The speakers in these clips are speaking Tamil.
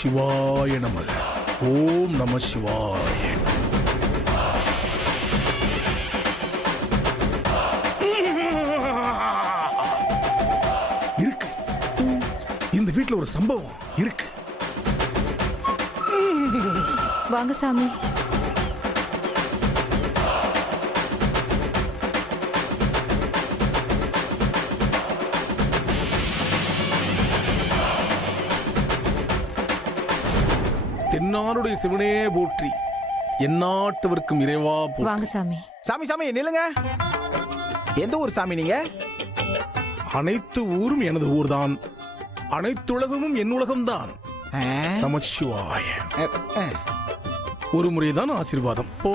சிவாய நமக. ஓம் நம சிவாய. இருக்கு, இந்த வீட்டுல ஒரு சம்பவம் இருக்கு. வாங்க சாமி. தென்னாருடைய சிவனே போற்றி, எந்நாட்டவர்க்கும் இறைவா போற்றி. வாங்க சாமி. சாமி சாமி நில்லுங்க. எந்த ஊர் சாமி நீங்க? அனைத்து ஊரும் எனது ஊர்தான், அனைத்துலகமும் என் உலகம்தான். நமச்சிவாய. ஒரு முறைதான் ஆசீர்வாதம். போ.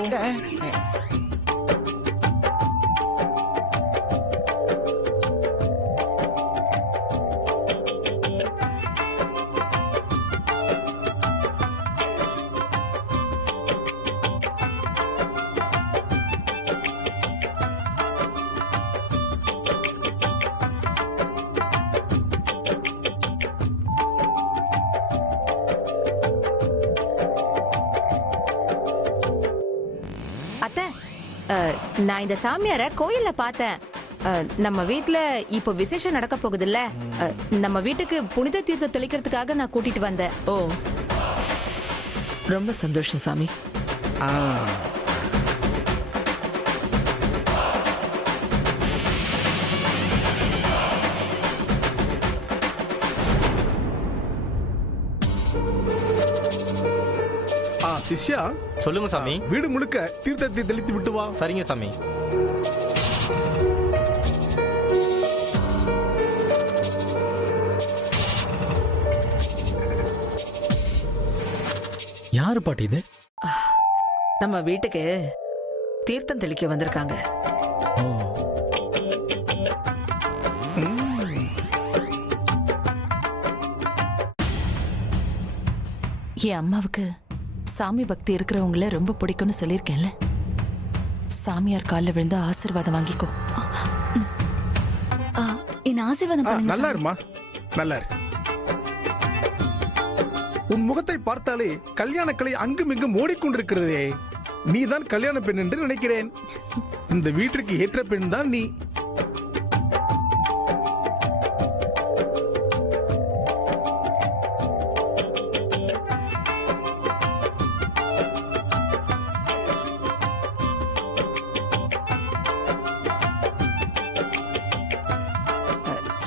நான் இந்த சாமியார கோயில்ல பார்த்தேன். நம்ம வீட்ல இப்ப விசேஷம் நடக்க போகுதுல்ல, நம்ம வீட்டுக்கு புனித தீர்த்தம் தெளிக்கிறதுக்காக நான் கூட்டிட்டு வந்தேன். ஓ, ரொம்ப சந்தோஷம் சாமி. சிஷ்யா, சொல்லுங்க சாமி. வீடு முழுக்க தீர்த்தத்தை தெளித்து விட்டு வா. சரிங்க சாமி. யாரு பாட்டி இது? நம்ம வீட்டுக்கு தீர்த்தம் தெளிக்க வந்திருக்காங்க. என் அம்மாவுக்கு சாமி பக்தி இருக்கிறவங்கள ரொம்ப பிடிக்கும்னு சொல்லியிருக்கேன்ல. சாமியார் காலில் விழுந்து ஆசீர்வாதம் வாங்கிக்கோ. என்ன ஆசீர்வாதம் பண்ணுங்க. நல்லா இருமா, நல்லா இரு. உன் முகத்தை பார்த்தாலே கல்யாண கலை அங்கும் இங்கும் ஓடிக்கொண்டிருக்கிறதே. நீதான் கல்யாண பெண் என்று நினைக்கிறேன். இந்த வீட்டிற்கு ஏற்ற பெண் தான் நீ.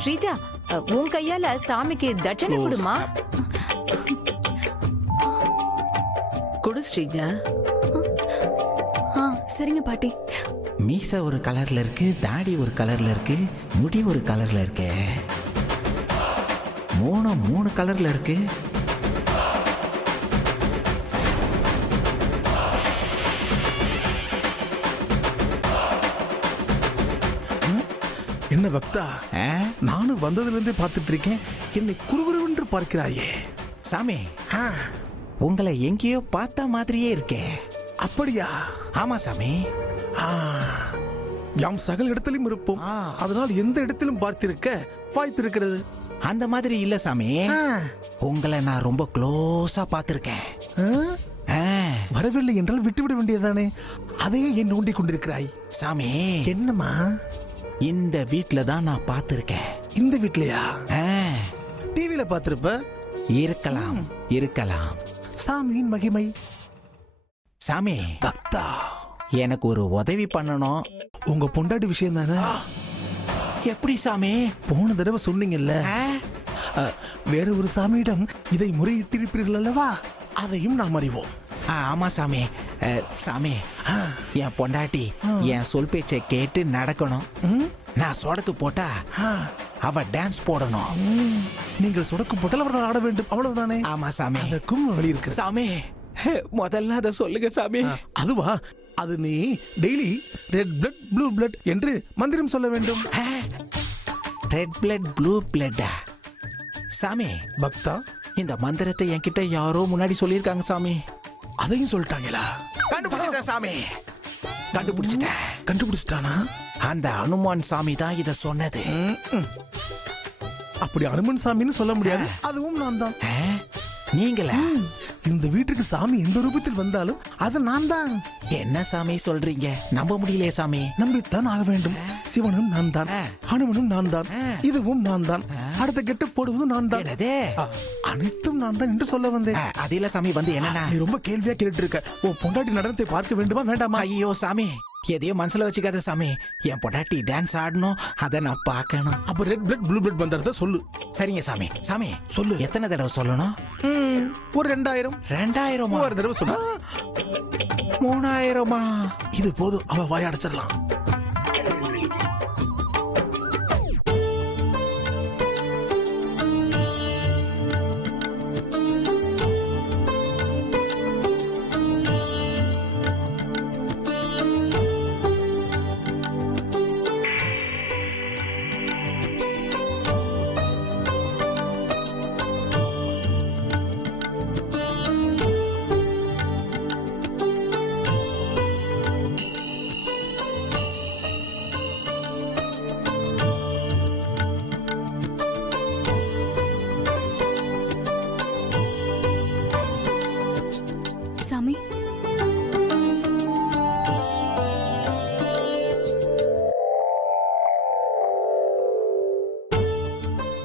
ஸ்ரீஜா, உன் கையால சாமிக்கு தட்சணை கொடுமா. குடு ஸ்ரீஜா. சரிங்க பாட்டி. மீச ஒரு கலர்ல இருக்கு, தாடி ஒரு கலர்ல இருக்கு, முடி ஒரு கலர்ல இருக்கு, மூணு கலர்ல இருக்கு. என்ன பக்தா, நானும் வந்ததுல இருந்தே பார்த்துட்டு இருக்கேன். என்னை குறுகுறுவென்று பார்க்கிறாயே. சாமி, உங்களை எங்கேயோ பார்த்த மாதிரியே இருக்கே. அப்படியா? ஆமா சாமி. யாம் சகல இடத்திலும் இருப்போம், அதனால் எந்த இடத்திலும் பார்த்திருக்க வாய்ப்பு இருக்கிறது. அந்த மாதிரி இல்ல சாமி, உங்களை நான் ரொம்ப க்ளோஸா பார்த்திருக்கேன். வரவில்லை என்றால் விட்டுவிட வேண்டியதானே, அதையே என் நோண்டி கொண்டிருக்கிறாய். சாமி, என்னம்மா? இந்த வீட்ல தான் நான் பார்த்திருக்கேன். இந்த வீட்லயா? டிவில பார்த்திருப்ப. இருக்கலாம் இருக்கலாம். சாமியின் மகிமை. சாமி, பக்தா, எனக்கு ஒரு உதவி பண்ணணும். உங்க பொண்டாட்டி விஷயம் தானே? எப்படி சாமி? போன தடவை சொன்னீங்கல்ல, வேற ஒரு சாமியிடம் இதை முறையிட்டிருப்பீர்கள் அல்லவா, அதையும் நாம் அறிவோம். ஆமா சாமி. சாமி, என் பொண்டாட்டி என் சொல் பேச்சை கேட்டு நடக்கணும். நான் சொடக்கு போட்டா அவ டான்ஸ் போடணும். நீங்கள் சொடக்கு போட்டால் அவர்கள் ஆட வேண்டும், அவ்வளவுதானே? ஆமா சாமி. அதற்கும் வழி இருக்கு சாமி. முதல்ல அதை சொல்லுங்க சாமி. அதுவா? அது நீ daily red blood blue blood என்று மந்திரம் சொல்ல வேண்டும். Red blood blue blood. சாமி பக்தா, இந்த மந்திரத்தை என்கிட்ட யாரோ முன்னாடி சொல்லியிருக்காங்க சாமி. அதையும் சொல்லிட்டாங்களா? கண்டுபிடிச்சிட்டேன் சாமி, கண்டுபிடிச்சிட்டேன். கண்டுபிடிச்சிட்டானா? அந்த அனுமான் சாமி தான் இத சொன்னது. அப்படி அனுமன் சாமின்னு சொல்ல முடியாது, அதுவும் நான் தான். நீங்களா? இந்த வீட்டுக்கு சாமி எந்த ரூபத்தில் வந்தாலும் அது நான் தான். என்ன சாமி சொல்றீங்க? நம்ப முடியலையே சாமி. நம்பித்தான் ஆக வேண்டும். சிவனும் நான் தான், ஹனுமனும் நான் தான், இதுவும் நான் தான், அடுத்த கெட்டு போடுவதும் நான் தான். என்னது? அனைத்தும் நான் தான் என்று சொல்ல வந்தேன். அது இல்ல சாமி, வந்து என்னன்னா, நீ ரொம்ப கேள்வியா கேட்டு இருக்க. உன் பொண்டாட்டி நடனத்தை பார்க்க வேண்டுமா வேண்டாமா? ஐயோ சாமி, எதையோ மனசுல வச்சுக்காத சாமி. என் பொண்டாட்டி டான்ஸ் ஆடணும், அதை நான் பார்க்கணும். அப்ப ரெட் பிளட் ப்ளூ பிளட் வந்தறத சொல்லு. சரிங்க சாமி. சாமி சொல்லு. எத்தனை தடவை சொல்லணும்? ஒரு 2000. 2000? ஒரு தடவை சொல்லு. 3000? இது போதும், அவ வாய அடைச்சிடலாம். சாமி,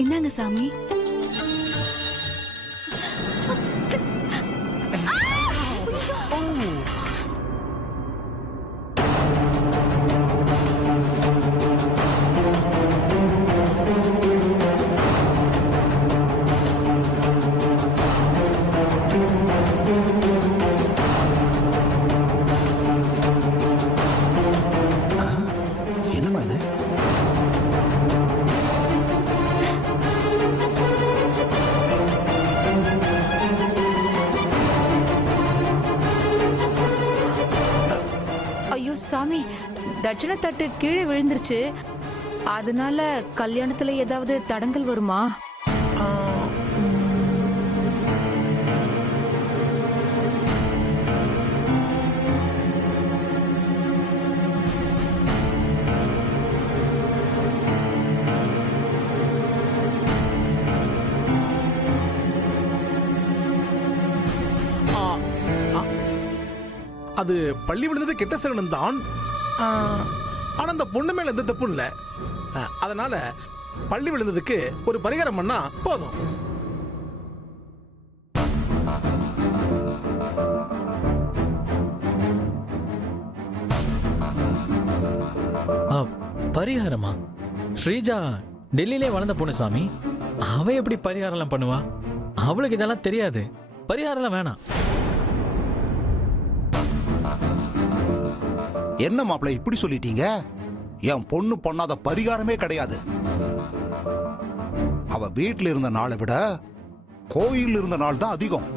இந்தாங்க சாமி. என்னமா இது? ஐயோ சாமி, தட்சணை தட்டு கீழே விழுந்துருச்சு. அதனால கல்யாணத்துல ஏதாவது தடங்கல் வருமா? அது பள்ளி விழுந்தது கெட்ட சகுனம் தான். ஆனா அந்த பொண்ணு மேல எந்த தப்பும் இல்ல. அதனால பள்ளி விழுந்ததுக்கு ஒரு பரிகாரம் பண்ணா போதும். பரிகாரமா? ஸ்ரீஜா டெல்லியிலே வளர்ந்த பொண்ணு சாமி, அவ எப்படி பரிகாரம்லாம் பண்ணுவா? அவளுக்கு இதெல்லாம் தெரியாது. பரிகாரம்லாம் வேணாம். என்ன மாப்பிள்ள இப்படி சொல்லிட்டீங்க? என் பொண்ணு பண்ணாத பரிகாரமே கிடையாது. அவ வீட்டுல இருந்த நாளை விட கோயில் இருந்த நாள் தான் அதிகம்.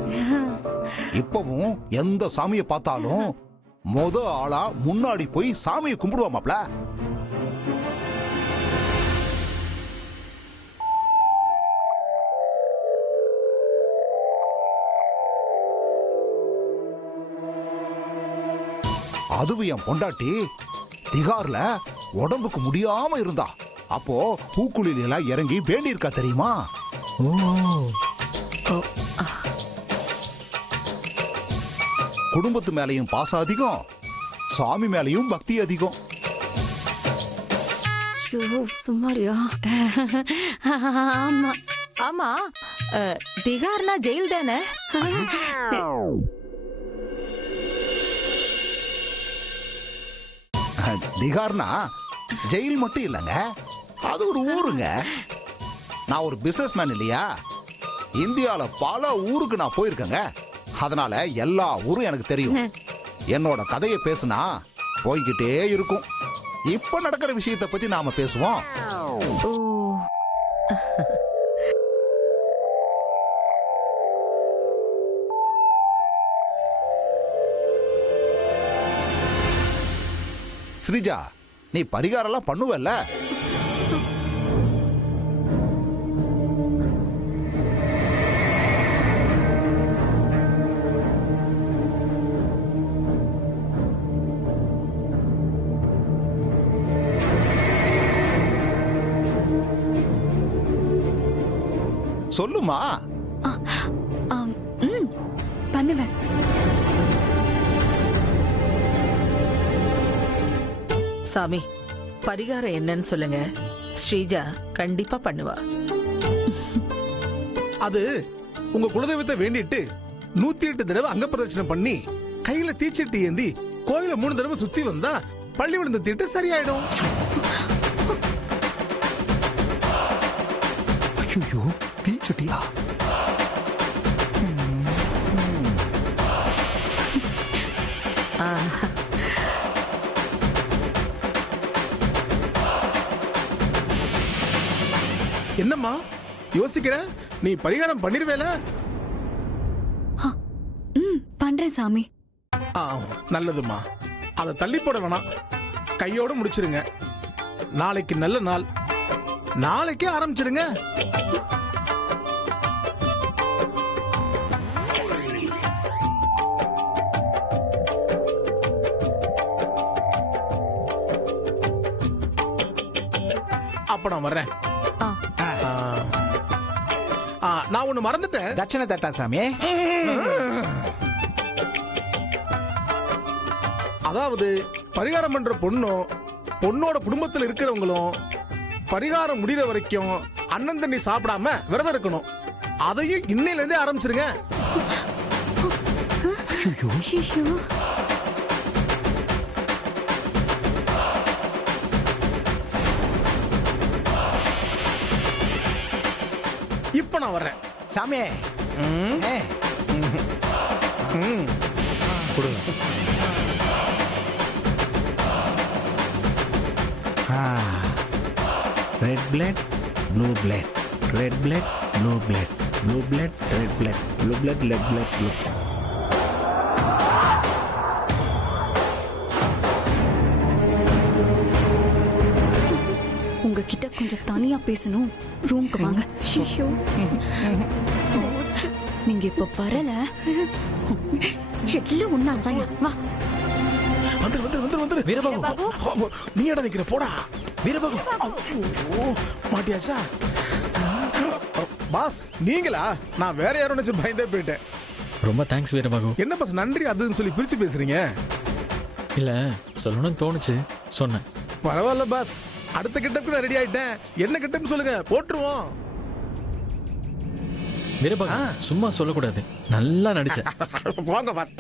இப்பவும் எந்த சாமியை பார்த்தாலும் முத ஆளா முன்னாடி போய் சாமியை கும்பிடுவா மாப்பிள்ள. அதுவும் என் பொண்டாட்டி திகார்ல உடம்புக்கு முடியாம இருந்தா. அப்போ பூக்குழில எல்லாம் இறங்கி வேண்டி இருக்கா தெரியுமா? குடும்பத்து மேலையும் பாசம் அதிகம், சாமி மேலையும் பக்தி அதிகம். சும்மாரியா? ஆமா ஆமா, திகார்னா ஜெயில் தானே? திகார்னா ஜெயில் மட்டும் இல்லைங்க, அது ஒரு ஊருங்க. நான் ஒரு பிசினஸ் மேன் இல்லையா? இந்தியால பல ஊருக்கு நான் போயிருக்கேங்க. அதனால எல்லா ஊரும் எனக்கு தெரியும். என்னோட கதையை பேசுனா போய்கிட்டே இருக்கும். இப்ப நடக்கிற விஷயத்தை பத்தி நாம பேசுவோம். ஸ்ரீஜா, நீ பரிகாரம் எல்லாம் பண்ணுவல்ல? சொல்லுமா. சாமி, பரிகாரம் என்னன்னு சொல்லுங்க. ஸ்ரீஜா கண்டிப்பா பண்ணுவா. அது உங்க குலதெய்வத்தை வேண்டிட்டு 108 தடவை அங்க பிரதட்சணம் பண்ணி கையில தீச்சட்டி ஏந்தி கோயில 3 தடவை சுத்தி வந்தா பள்ளி விழுந்த தீட்டு சரியாயிடும். ஐயோ, தீச்சட்டியா? என்னம்மா யோசிக்கிற? நீ பரிகாரம் பண்ணிருவேல? பண்றேன் சாமி. நல்லதுமா. அதை தள்ளி போட வேணாம், கையோட முடிச்சிருங்க. நாளைக்கு நல்ல நாள், நாளைக்கே ஆரம்பிச்சிருங்க. அப்ப நான் வர்றேன். நான் ஒண்ணு மறந்துட்டேன். தட்சணை தட்டா சாமி. அதாவது பரிகாரம் பண்ற பொண்ணோட குடும்பத்தில் இருக்கிறவங்களும் பரிகாரம் முடிகிற வரைக்கும் அண்ணன் தண்ணி சாப்பிடாம விரதம் இருக்கணும். அதையும் இன்னையில இருந்தே ஆரம்பிச்சிருங்க. ஐயோ. இப்ப நான் வர்றேன் சாமி. கொடுங்க. Red blood, blue blood, red blood, blue blood, blue blood, red blood, blue blood, red blood, blue. உங்ககிட்ட கொஞ்சம் தனியா பேசணும். ரூம்க்கு வாங்க. ஐயோ. நீங்க இப்ப வரல. எல்லாம் ஒண்ணாதான். வா. வந்துரு. வீரபாகு. நீ இடம் நிக்கிற, போடா. வீரபாகு. மாட்டியாச்சா? பாஸ் நீங்களா? நான் வேற யாரும் நினைச்சு பயந்தே போயிட்டேன். ரொம்ப தேங்க்ஸ் வீரபாகு. என்ன பாஸ் நன்றி அதுன்னு சொல்லி பிரிச்சு பேசுறீங்க? இல்ல சொல்லணும்னு தோணுச்சு, சொன்னேன். பரவாயில்ல பாஸ், அடுத்த கிட்டப்புக்கு ரெடி ஆயிட்டேன். என்ன கிட்டப் சொல்லுங்க, போட்டுருவோம். வீரபாகு சும்மா சொல்லக்கூடாது, நல்லா நடிச்சேன். வாங்க பாஸ்.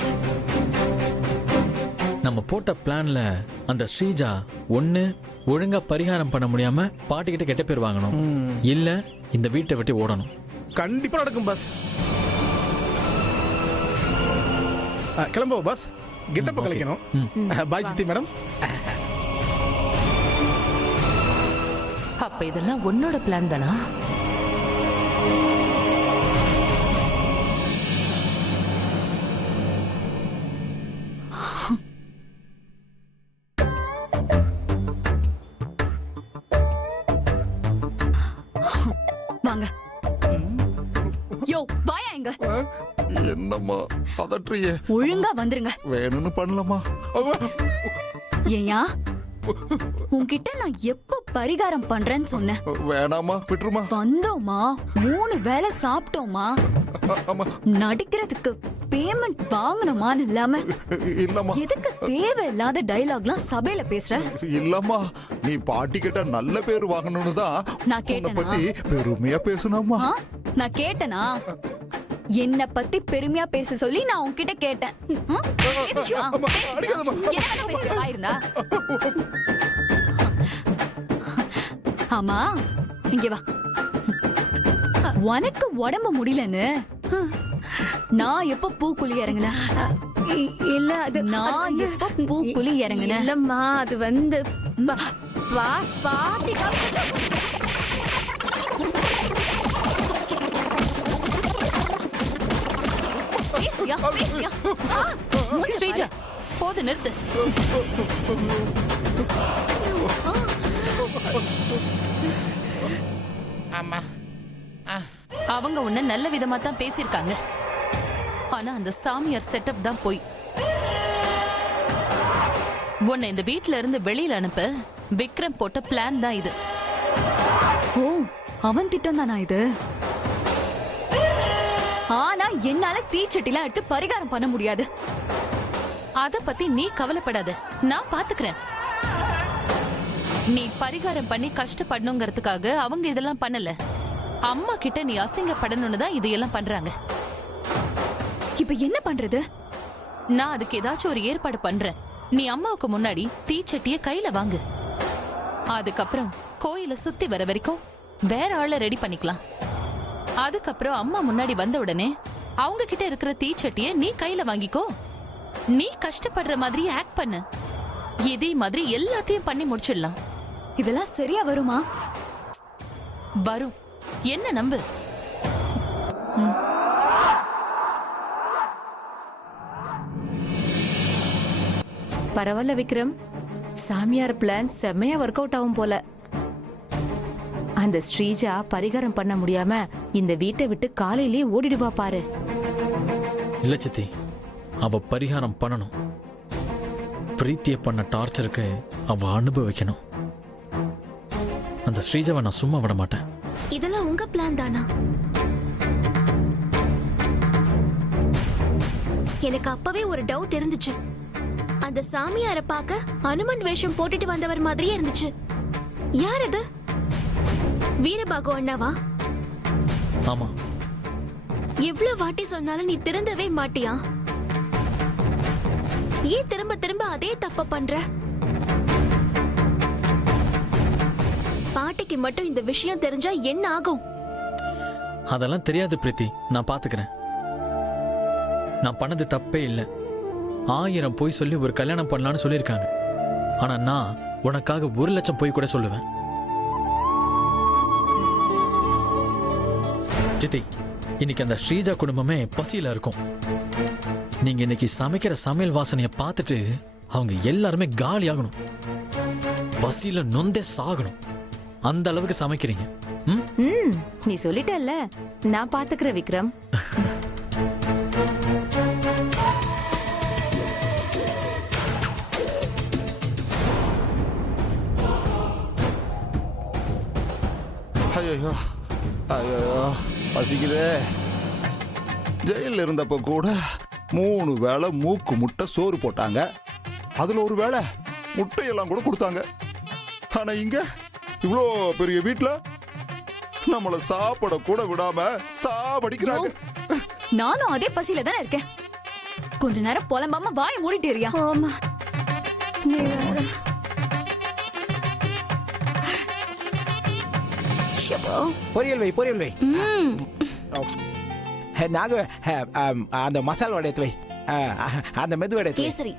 நம்ம போட்ட பிளான்ல அந்த ஸ்ரீஜா ஒண்ணு ஒழுங்கா பரிகாரம் பண்ண முடியாம பாட்டிக்கிட்ட கெட்ட பேர் வாங்கணும், இல்ல இந்த வீட்டை விட்டு ஓடணும். கண்டிப்பா நடக்கும் பாஸ். கிளம்புவோம் பாஸ், கிட்டப்ப கலைக்கணும். பாய் சித்தி மேடம். அப்ப இதெல்லாம் உன்னோட பிளான் தானா? வாங்க. யோ வாயா இங்க. என்னம்மா அதற்றியே? ஒழுங்கா வந்துருங்க. வேணும்னு பண்ணலாமா? ஏயா உன்கிட்ட நான் எப்ப பரிகாரம் பண்றேன்னு சொன்னேன்? வேணாமா, விட்டுருமா. வந்தோமா, 3 வேளை சாப்பிட்டோமா, நடிக்கிறதுக்கு பேமெண்ட் வாங்கணுமான்னு இல்லாம இல்லம்மா. எதுக்கு தேவையில்லாத டயலாக்லாம் சபையில பேசுற? இல்லம்மா, நீ பாட்டி கிட்ட நல்ல பேர் வாங்கணும்னு தான் நான் கேட்டேனா? பத்தி பெருமையா பேசணும்மா. நான் கேட்டனா? என்ன பத்தி பெருமையா பேச சொல்லி நான் உன்கிட்ட கேட்டேன். பேசுறியா? என்ன வேணா பேசுற வாய் இருந்தா? ஆமா இங்க வா. உனக்கு உடம்பு முடியலன்னு நான் எப்ப பூக்குழி இறங்குனேன்? இல்ல அது நான் எப்ப பூக்குழி இறங்குனேன்? இல்லம்மா அது வந்து பாட்டி பேசுறியா? ஸ்ரீஜா போது நிறுத்து. அவங்க உன்ன நல்ல விதமா தான் பேசியிருக்காங்க. ஆனா அந்த சாமியார் செட்டப் தான் போய் உன்னை இந்த வீட்ல இருந்து வெளியில அனுப்ப விக்ரம் போட்ட பிளான் தான் இது. ஓ, அவன் திட்டம் தானா இது? ஆனா என்னால தீச்சட்டிலாம் எடுத்து பரிகாரம் பண்ண முடியாது. அத பத்தி நீ கவலைப்படாத, நான் பாத்துக்கிறேன். நீ பரிகாரம் பண்ணி கஷ்டப்படணுங்கிறதுக்காக அவங்க இதெல்லாம் பண்ணல. அம்மா கிட்ட நீ அசிங்கப்படணும்னு தான் இதையெல்லாம் பண்றாங்க. இப்ப என்ன பண்றது? நான் அதுக்கு ஏதாச்சும் ஒரு ஏற்பாடு பண்றேன். நீ அம்மாவுக்கு முன்னாடி தீச்சட்டிய கையில வாங்கு. அதுக்கப்புறம் கோயில சுத்தி வர வரைக்கும் வேற ஆளை ரெடி பண்ணிக்கலாம். அதுக்கப்புறம் அம்மா முன்னாடி வந்த உடனே அவங்க கிட்ட இருக்கிற தீச்சட்டிய நீ கையில வாங்கிக்கோ. நீ கஷ்டப்படுற மாதிரி ஆக்ட் பண்ணு. இதே மாதிரி எல்லாத்தையும் பண்ணி முடிச்சிடலாம். இதெல்லாம் சரியா வருமா? வரும், என்ன நம்பு. பரவாயில்ல விக்ரம், சாமியார் பிளான் செம்மையா ஒர்க் அவுட் ஆகும் போல. அந்த ஸ்ரீஜா பரிகாரம் பண்ண முடியாம இந்த வீட்டை விட்டு காலையிலேயே ஓடிடுவா பாரு. இல்ல சித்தி, அவ பரிகாரம் பண்ணணும். பிரீத்திய பண்ண டார்ச்சருக்கு அவ அனுபவிக்கணும். அந்த ஸ்ரீஜாவை நான் சும்மா விட மாட்டேன். இதெல்லாம் உங்க பிளான் தானா? எனக்கு அப்பவே ஒரு டவுட் இருந்துச்சு. அந்த சாமியாரை பார்க்க அனுமன் வேஷம் போட்டுட்டு வந்தவர் மாதிரியே இருந்துச்சு. யார் அது? வீரபாகு அண்ணாவா? ஆமா. எவ்வளவு வாட்டி சொன்னாலும் நீ திருந்தவே மாட்டியா? ஏன் திரும்ப திரும்ப அதே தப்ப பண்ற? பாட்டிக்கு மட்டும் இந்த விஷயம் தெரிஞ்சா என்ன ஆகும்? அதெல்லாம் தெரியாது பிரீத்தி, நான் பாத்துக்கிறேன். நான் பண்ணது தப்பே இல்லை. 1000 பொய் சொல்லி ஒரு கல்யாணம் பண்ணலான்னு சொல்லியிருக்காங்க. ஆனா நான் உனக்காக 1 லட்சம் பொய் கூட சொல்லுவேன். சித்தி, இன்னைக்கு அந்த ஸ்ரீஜா குடும்பமே பசியில இருக்கும். நீங்க இன்னைக்கு சமைக்கிற சமையல் வாசனைய பார்த்துட்டு அவங்க எல்லாருமே காலி ஆகணும். பசியில நொந்தே சாகணும். அந்த அளவுக்கு சமைக்கிறீங்க. நீ சொல்லிட்டல்ல, நான் பாத்துக்கிறேன் விக்ரம். ஐயோ ஐயோ பசிக்குதே. ஜெயில இருந்தப்ப கூட 3 வேளை மூக்கு முட்டை சோறு போட்டாங்க. அதுல ஒரு வேளை முட்டையெல்லாம் கூட கொடுத்தாங்க. ஆனா இங்க இவ்வளோ பெரிய வீட்டுல நம்மள சாப்பிட கூட விடாம சாவடிக்கிறாங்க. நானும் அதே பசியில தானே இருக்கேன். கொஞ்ச நேரம் புலம்பாம வாயை மூடிட்டு இருக்கியா? ஆமா. பொரியல் வை, பொரியல் வை. நாகு அந்த மசாலா வடை எடுத்து வை. அந்த மெது வடை எடுத்து வை. கேசரி.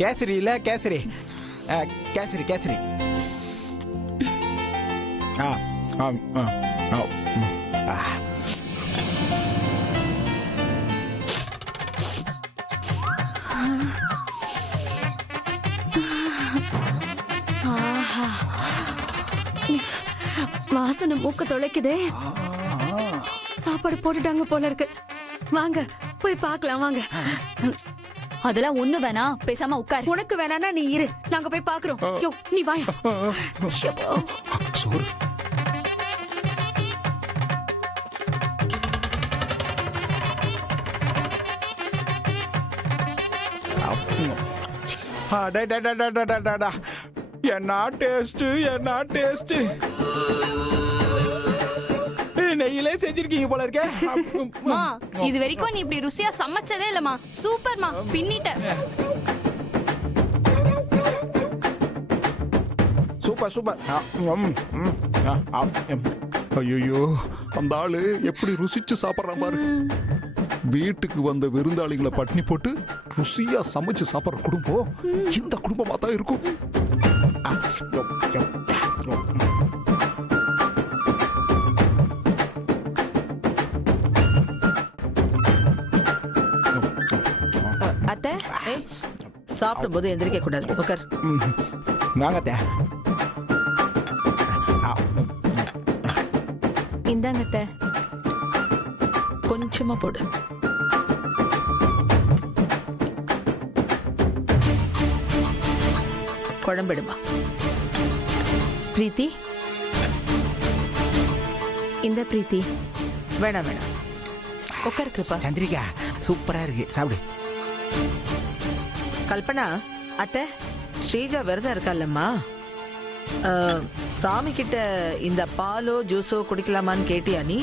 கேசரி இல்ல, கேசரி. கேசரி கேசரி. வாசனை மூக்க தொலைக்குதே. சாப்பாடு போட்டுட்டாங்க போல இருக்கு. வாங்க போய் பார்க்கலாம் வாங்க. அதெல்லாம் ஒண்ணு வேணா, பேசாம உட்கார். உனக்கு வேணானா நீ இரு, நாங்க போய் பாக்குறோம். யோ நீ வாயா. சோறு. என்ன டேஸ்ட், என்ன டேஸ்ட். நெய்யிலே செஞ்சிருக்கீங்க போல இருக்கே. இது வரைக்கும் நீ இப்படி ருசியா சமைச்சதே இல்லம்மா. சூப்பர்மா, பின்னிட்ட. Super super. ஐயோ அந்த ஆளு எப்படி ருசிச்சு சாப்பிடுற பாரு. வீட்டுக்கு வந்த விருந்தாளிகளை பட்டினி போட்டு ருசியா சமைச்சு சாப்பிடுற குடும்பம் இந்த குடும்பமா தான் இருக்கும். அத்தை, சாப்பிடும் போது எந்திரிக்க கூடாது. உட்கார். வாங்க. இந்தாங்க அத்தை. கொஞ்சமா போடு. குழம்பிடுமா. பிரீத்தி, இந்த பிரீத்தி. வேணாம் வேணாம். உட்கார் கிருப்பா. சந்திரிகா சூப்பரா இருக்கு, சாப்பிடு. கல்பனா, அத்தை, ஸ்ரீஜா விரதம் இருக்கால்லம்மா, சாமி கிட்ட இந்த பாலோ ஜூஸோ குடிக்கலாமான்னு கேட்டியா நீ?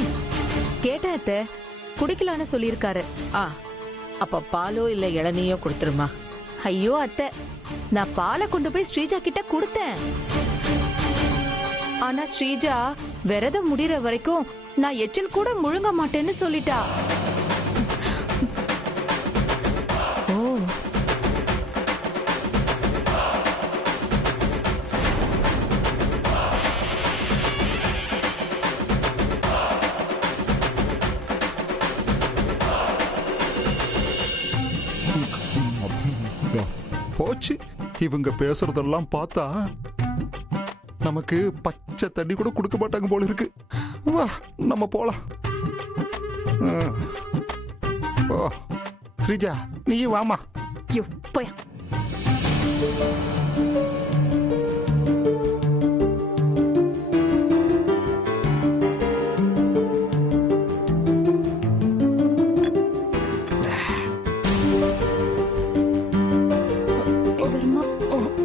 கேட்டேன் அத்தை, குடிக்கலான்னு சொல்லியிருக்காரு. ஆ, அப்ப பாலோ இல்ல இளநியோ கொடுத்துருமா. ஐயோ அத்தை, நான் பாலை கொண்டு போய் ஸ்ரீஜா கிட்ட கொடுத்தேன். ஆனா ஸ்ரீஜா விரதம் முடியற வரைக்கும் நான் எச்சில் கூட முழுங்க மாட்டேன்னு சொல்லிட்டா. ஓ, போச்சு. இவங்க பேசுறதெல்லாம் பார்த்தா நமக்கு பச்சை தண்ணி கூட கொடுக்க மாட்டாங்க போல இருக்கு. வா, நம்ம போலாம். ஓ, ஸ்ரீஜா நீ வாமா. ஐயோ, போயா.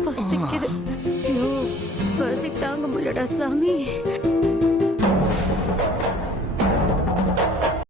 பசிக்குது. ஐயோ, பசி தாங்க முடியலடா சாமி.